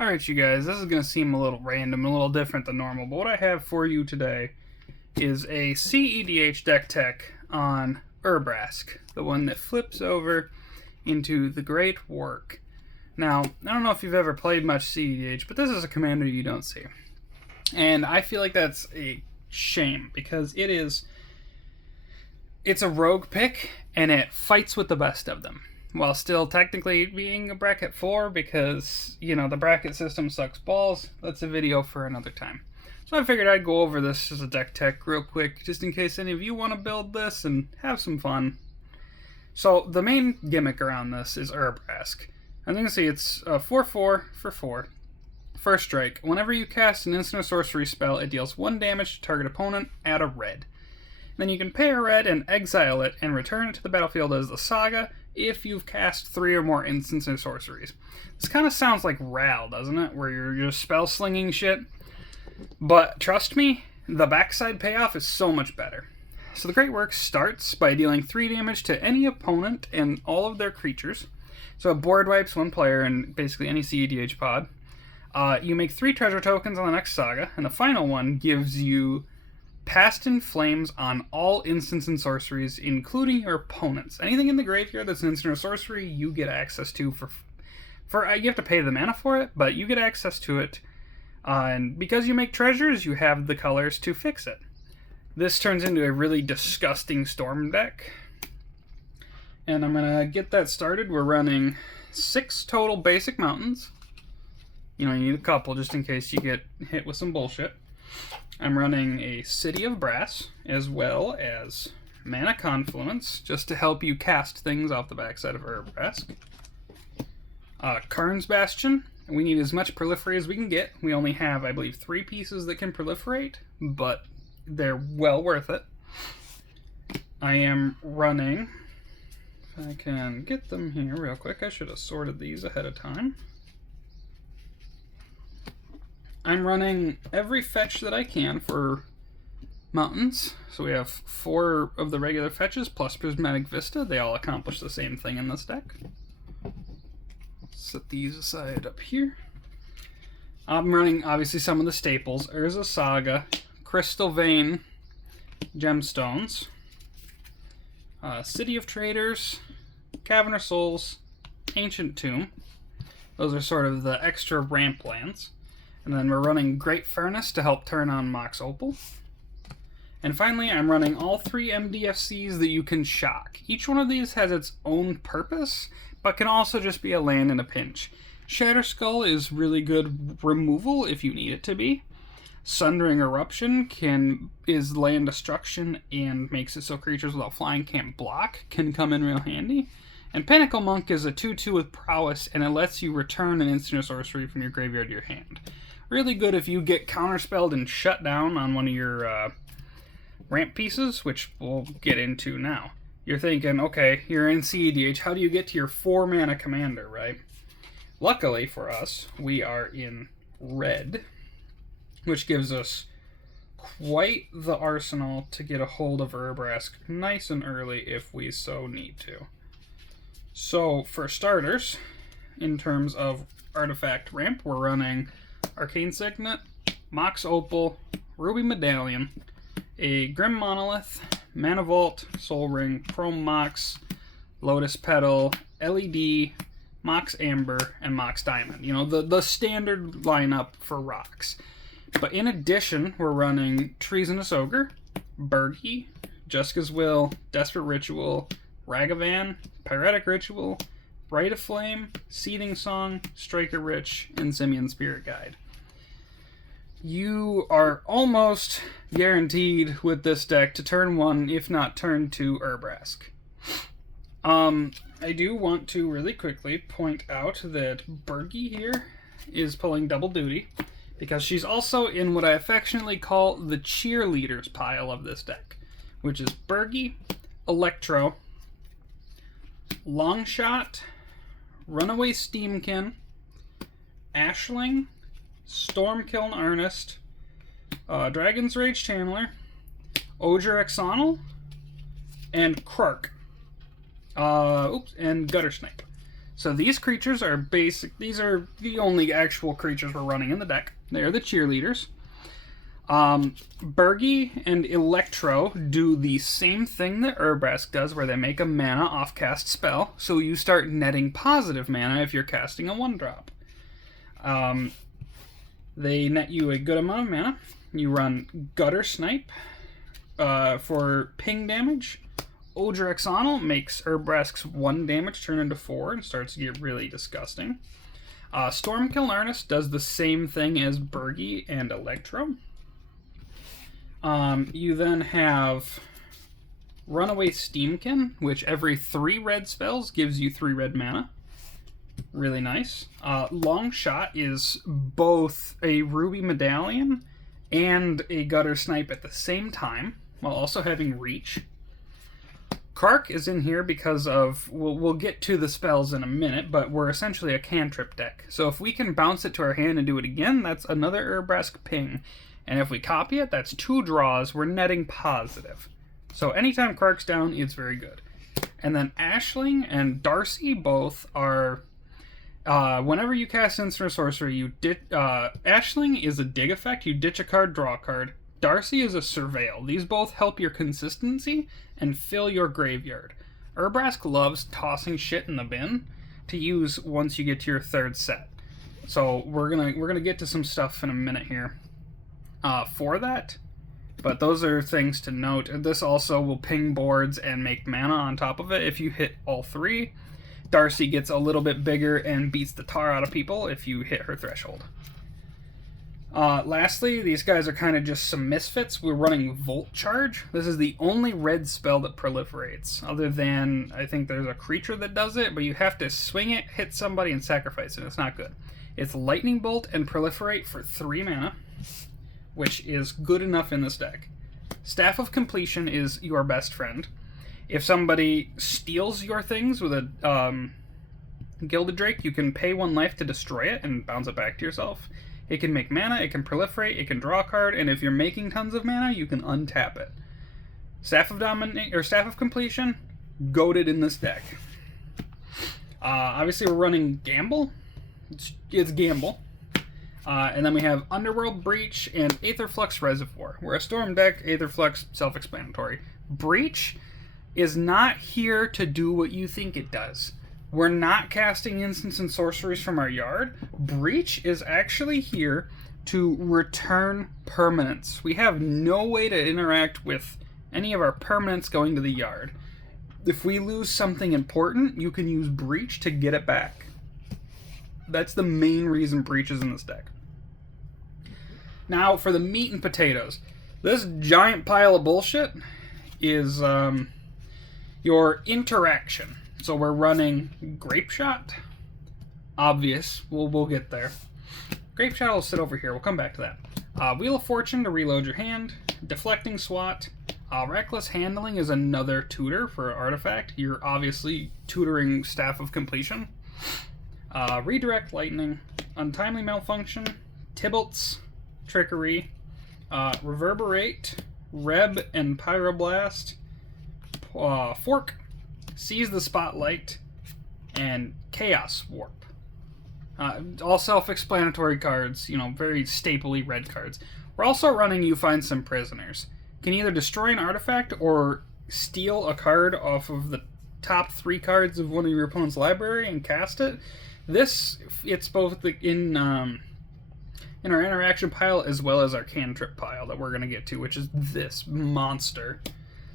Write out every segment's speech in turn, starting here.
Alright, you guys, this is going to seem a little random, a little different than normal, but what I have for you today is a cEDH deck tech on Urabrask, the one that flips over into the Great Work. Now, I don't know if you've ever played much cEDH, but this is a commander you don't see. And I feel like that's a shame, because it's a rogue pick, and it fights with the best of them, while still technically being a bracket 4, because, you know, the bracket system sucks balls. That's a video for another time. So I figured I'd go over this as a deck tech real quick, just in case any of you want to build this and have some fun. So the main gimmick around this is Urabrask. As you can see, it's a 4/4 for 4. First strike. Whenever you cast an instant or sorcery spell, it deals 1 damage to target opponent, add a red. Then you can pay a red and exile it and return it to the battlefield as the Saga if you've cast 3 or more instants or sorceries. This kind of sounds like Ral, doesn't it? Where you're just spell slinging shit. But trust me, the backside payoff is so much better. So the Great Work starts by dealing 3 damage to any opponent and all of their creatures. So it board wipes 1 player in basically any cEDH pod. You make 3 treasure tokens on the next Saga, and the final one gives you Past in Flames on all instants and sorceries, including your opponents. Anything in the graveyard that's an instant or sorcery, you get access to for you have to pay the mana for it, but you get access to it. And because you make treasures, you have the colors to fix it. This turns into a really disgusting storm deck. And I'm going to get that started. We're running 6 total basic mountains. You know, you need a couple just in case you get hit with some bullshit. I'm running a City of Brass, as well as Mana Confluence, just to help you cast things off the backside of Urabrask. Karn's Bastion. We need as much proliferate as we can get. We only have, I believe, 3 pieces that can proliferate, but they're well worth it. I am running... If I can get them here real quick. I should have sorted these ahead of time. I'm running every fetch that I can for mountains. So we have 4 of the regular fetches plus Prismatic Vista. They all accomplish the same thing in this deck. Set these aside up here. I'm running, obviously, some of the staples. Urza Saga, Crystal Vein, Gemstones, City of Traders, Cavern of Souls, Ancient Tomb. Those are sort of the extra ramp lands. And then we're running Great Furnace to help turn on Mox Opal. And finally, I'm running all 3 MDFCs that you can shock. Each one of these has its own purpose, but can also just be a land in a pinch. Shatterskull is really good removal if you need it to be. Sundering Eruption is land destruction and makes it so creatures without flying can't block, can come in real handy. And Pinnacle Monk is a 2/2 with prowess, and it lets you return an instant or sorcery from your graveyard to your hand. Really good if you get counterspelled and shut down on one of your ramp pieces, which we'll get into now. You're thinking, okay, you're in cEDH, how do you get to your 4 mana commander, right? Luckily for us, we are in red, which gives us quite the arsenal to get a hold of Urabrask nice and early if we so need to. So, for starters, in terms of artifact ramp, we're running Arcane Signet, Mox Opal, Ruby Medallion, a Grim Monolith, Mana Vault, Soul Ring, Chrome Mox, Lotus Petal, LED, Mox Amber, and Mox Diamond. You know, the standard lineup for rocks. But in addition, we're running Treasonous Ogre, Burgi, Jessica's Will, Desperate Ritual, Ragavan, Pyretic Ritual, Rite of Flame, Seething Song, Striker Rich, and Simian Spirit Guide. You are almost guaranteed with this deck to turn 1, if not turn 2, Urabrask. I do want to really quickly point out that Burgi here is pulling double duty, because she's also in what I affectionately call the cheerleaders pile of this deck, which is Burgi, Electro, Longshot, Runaway Steamkin, Ashling, Stormkiln Earnest, Dragon's Rage Channeler, Oger Exonal, and Krark. And Gutter Snipe. So these creatures are basic. These are the only actual creatures we're running in the deck. They are the cheerleaders. Bergie and Electro do the same thing that Urabrask does, where they make a mana off-cast spell, so you start netting positive mana if you're casting a 1-drop. They net you a good amount of mana. You run Gutter Snipe for ping damage. Odrexonal makes Urabrask's 1 damage turn into 4 and starts to get really disgusting. Stormkill Arnis does the same thing as Bergie and Electro. You then have Runaway Steamkin, which every 3 red spells gives you 3 red mana. Really nice. Long Shot is both a Ruby Medallion and a Gutter Snipe at the same time, while also having Reach. Kark is in here because of, we'll get to the spells in a minute, but we're essentially a cantrip deck. So if we can bounce it to our hand and do it again, that's another Urabrask ping. And if we copy it, that's 2 draws, we're netting positive. So anytime Kark's down, it's very good. And then Ashling and Darcy both are, whenever you cast instant or sorcery, Ashling is a dig effect, you ditch a card, draw a card. Darcy is a surveil. These both help your consistency and fill your graveyard. Urabrask loves tossing shit in the bin to use once you get to your 3rd set. So we're gonna get to some stuff in a minute here for that. But those are things to note. This also will ping boards and make mana on top of it if you hit all 3. Darcy gets a little bit bigger and beats the tar out of people if you hit her threshold. Lastly, these guys are kind of just some misfits. We're running Volt Charge. This is the only red spell that proliferates, other than, I think there's a creature that does it, but you have to swing it, hit somebody, and sacrifice it. It's not good. It's Lightning Bolt and Proliferate for 3 mana, which is good enough in this deck. Staff of Completion is your best friend. If somebody steals your things with a Gilded Drake, you can pay 1 life to destroy it and bounce it back to yourself. It can make mana, it can proliferate, it can draw a card, and if you're making tons of mana, you can untap it. Staff of Completion, goated in this deck. Obviously, we're running Gamble. It's Gamble. And then we have Underworld Breach and Aetherflux Reservoir. We're a Storm deck, Aetherflux, self-explanatory. Breach is not here to do what you think it does. We're not casting instants and sorceries from our yard. Breach is actually here to return permanents. We have no way to interact with any of our permanents going to the yard. If we lose something important, you can use Breach to get it back. That's the main reason Breach is in this deck. Now, for the meat and potatoes. This giant pile of bullshit is your interaction. So we're running Grape Shot. Obvious. We'll get there. Grape Shot will sit over here. We'll come back to that. Wheel of Fortune to reload your hand. Deflecting Swat. Reckless Handling is another tutor for Artifact. You're obviously tutoring Staff of Completion. Redirect Lightning. Untimely Malfunction. Tybalt's Trickery. Reverberate. Reb and Pyroblast. Fork. Seize the Spotlight, and Chaos Warp. All self-explanatory cards, very stapley red cards. We're also running You Find Some Prisoners. Can either destroy an artifact or steal a card off of the top 3 cards of one of your opponent's library and cast it. It's both in our interaction pile as well as our cantrip pile that we're going to get to, which is this monster.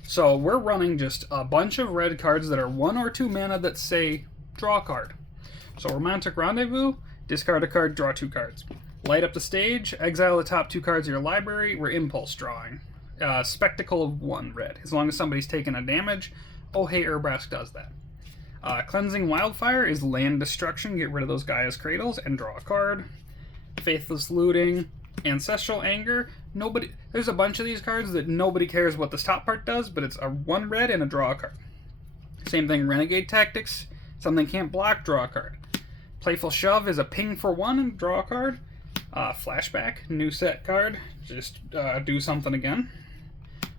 So we're running just a bunch of red cards that are 1 or 2 mana that say, draw a card. So Romantic Rendezvous, discard a card, draw 2 cards. Light Up the Stage, exile the top 2 cards of your library, we're impulse drawing. Spectacle of 1 red, as long as somebody's taken a damage. Oh hey, Urabrask does that. Cleansing Wildfire is land destruction, get rid of those Gaia's Cradles and draw a card. Faithless Looting, Ancestral Anger. There's a bunch of these cards that nobody cares what this top part does, but it's a 1 red and a draw a card. Same thing, Renegade Tactics. Something can't block, draw a card. Playful Shove is a ping for 1 and draw a card. Flashback, new set card. Just do something again.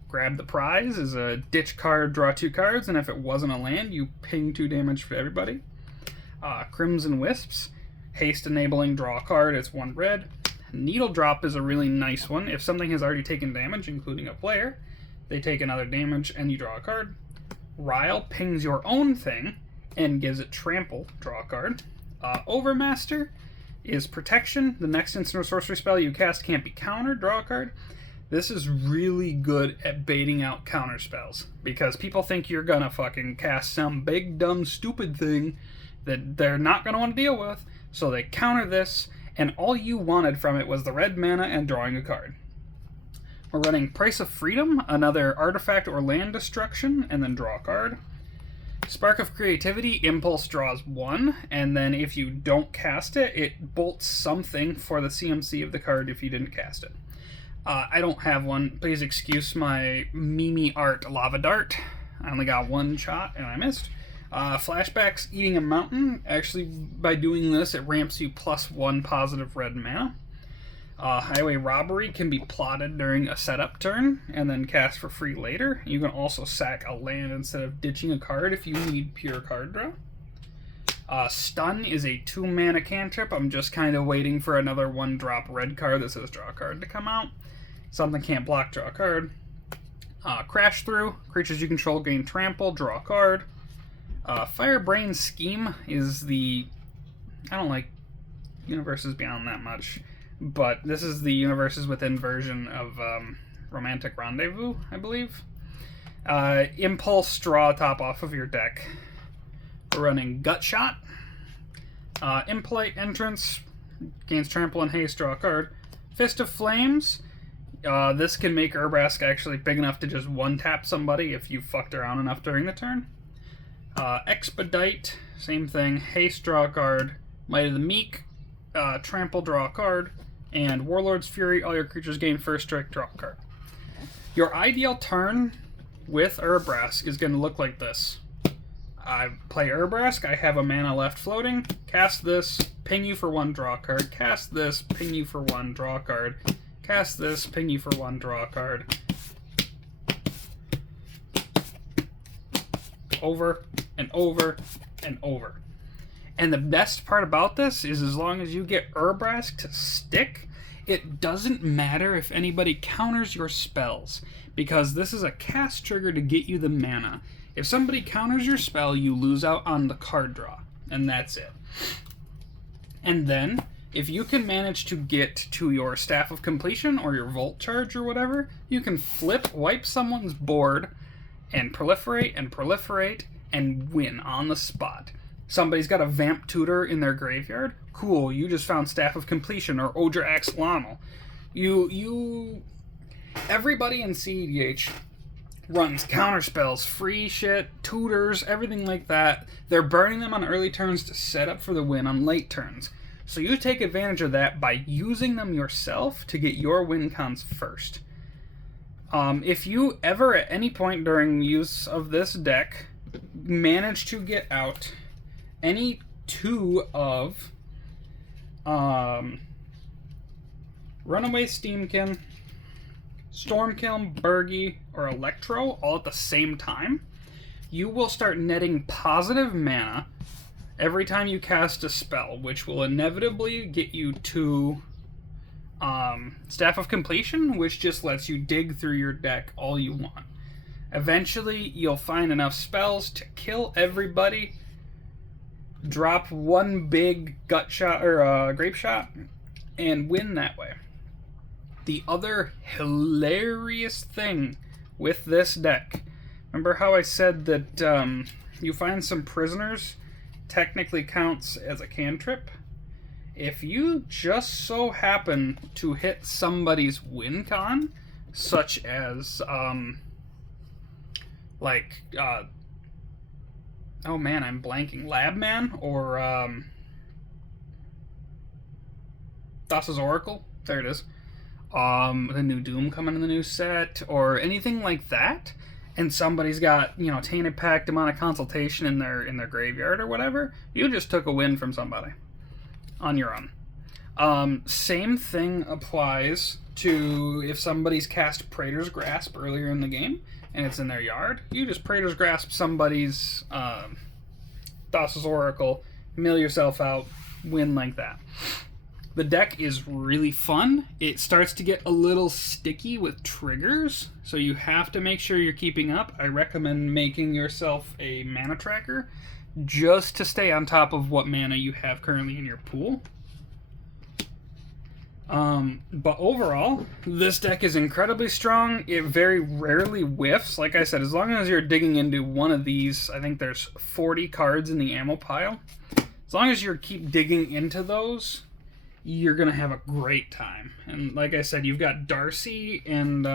Grab the Prize is a ditch card, draw 2 cards, and if it wasn't a land, you ping 2 damage for everybody. Crimson Wisps, haste enabling, draw a card, it's 1 red. Needle Drop is a really nice one. If something has already taken damage, including a player, they take another damage and you draw a card. Rile pings your own thing and gives it trample, draw a card. Overmaster is protection. The next instant or sorcery spell you cast can't be countered, draw a card. This is really good at baiting out counter spells, because people think you're gonna fucking cast some big, dumb, stupid thing that they're not gonna want to deal with, so they counter this, and all you wanted from it was the red mana and drawing a card. We're running Price of Freedom, another artifact or land destruction, and then draw a card. Spark of Creativity, Impulse draws 1, and then if you don't cast it, it bolts something for the CMC of the card if you didn't cast it. I don't have one. Please excuse my Mimi Art Lava Dart. I only got 1 shot and I missed. Flashbacks, Eating a Mountain. Actually, by doing this, it ramps you +1 positive red mana. Highway Robbery can be plotted during a setup turn and then cast for free later. You can also sack a land instead of ditching a card if you need pure card draw. Stun is a 2 mana cantrip. I'm just kind of waiting for another 1-drop red card that says draw a card to come out. Something can't block, draw a card. Crash Through, creatures you control gain trample, draw a card. Firebrain Scheme is the... I don't like Universes Beyond that much, but this is the Universes Within version of Romantic Rendezvous, I believe. Impulse, draw top off of your deck. We're running Gut Shot. Impolite Entrance, gains trample and haste, draw a card. Fist of Flames. This can make Urabrask actually big enough to just one-tap somebody if you fucked around enough during the turn. Expedite, same thing. Haste, draw a card. Might of the Meek, trample, draw a card. And Warlord's Fury, all your creatures gain first strike, draw a card. Your ideal turn with Urabrask is going to look like this. I play Urabrask, I have a mana left floating, cast this, ping you for 1, draw a card, cast this, ping you for 1, draw a card, cast this, ping you for 1, draw a card. Over and over and over. And the best part about this is as long as you get Urabrask to stick, it doesn't matter if anybody counters your spells, because this is a cast trigger to get you the mana. If somebody counters your spell, you lose out on the card draw, and that's it. And then, if you can manage to get to your Staff of Completion or your Volt Charge or whatever, you can wipe someone's board, and proliferate, and win on the spot. Somebody's got a Vamp Tutor in their graveyard. Cool, you just found Staff of Completion or Odra Axolotl. Everybody in cEDH runs counterspells, free shit, tutors, everything like that. They're burning them on early turns to set up for the win on late turns. So you take advantage of that by using them yourself to get your win cons first. If you ever at any point during use of this deck manage to get out any 2 of Runaway Steamkin, Stormkiln, Burgi, or Electro all at the same time, you will start netting positive mana every time you cast a spell, which will inevitably get you to Staff of Completion, which just lets you dig through your deck all you want. Eventually, you'll find enough spells to kill everybody, drop 1 big gut shot or grape shot, and win that way. The other hilarious thing with this deck, remember how I said that you find some prisoners technically counts as a cantrip? If you just so happen to hit somebody's win con, such as oh man, I'm blanking, Labman or Thassa's Oracle, there it is. The new Doom coming in the new set, or anything like that, and somebody's got, Tainted Pact, Demonic Consultation in their graveyard or whatever, you just took a win from somebody on your own. Same thing applies to if somebody's cast Praetor's Grasp earlier in the game and it's in their yard. You just Praetor's Grasp somebody's Thassa's Oracle, mill yourself out, win like that. The deck is really fun. It starts to get a little sticky with triggers, so you have to make sure you're keeping up. I recommend making yourself a mana tracker just to stay on top of what mana you have currently in your pool. But overall, this deck is incredibly strong. It very rarely whiffs. Like I said, as long as you're digging into one of these, I think there's 40 cards in the ammo pile. As long as you keep digging into those, you're going to have a great time. And like I said, you've got Darcy and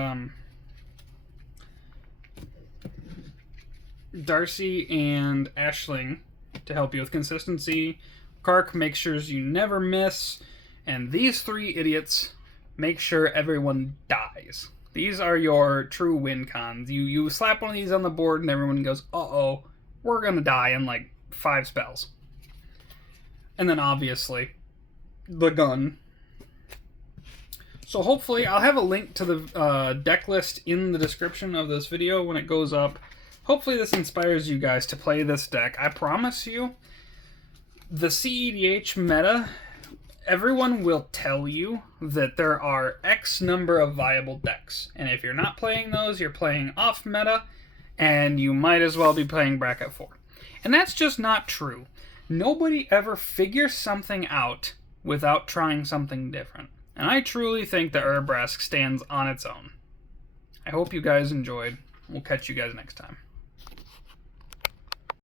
Ashling to help you with consistency. Kark makes sure you never miss. And these three idiots make sure everyone dies. These are your true win cons. You slap one of these on the board and everyone goes, uh-oh, we're going to die in like 5 spells. And then obviously, the gun. So hopefully, I'll have a link to the deck list in the description of this video when it goes up. Hopefully this inspires you guys to play this deck. I promise you, the cEDH meta, everyone will tell you that there are X number of viable decks. And if you're not playing those, you're playing off meta, and you might as well be playing Bracket 4. And that's just not true. Nobody ever figures something out without trying something different. And I truly think that Urabrask stands on its own. I hope you guys enjoyed. We'll catch you guys next time.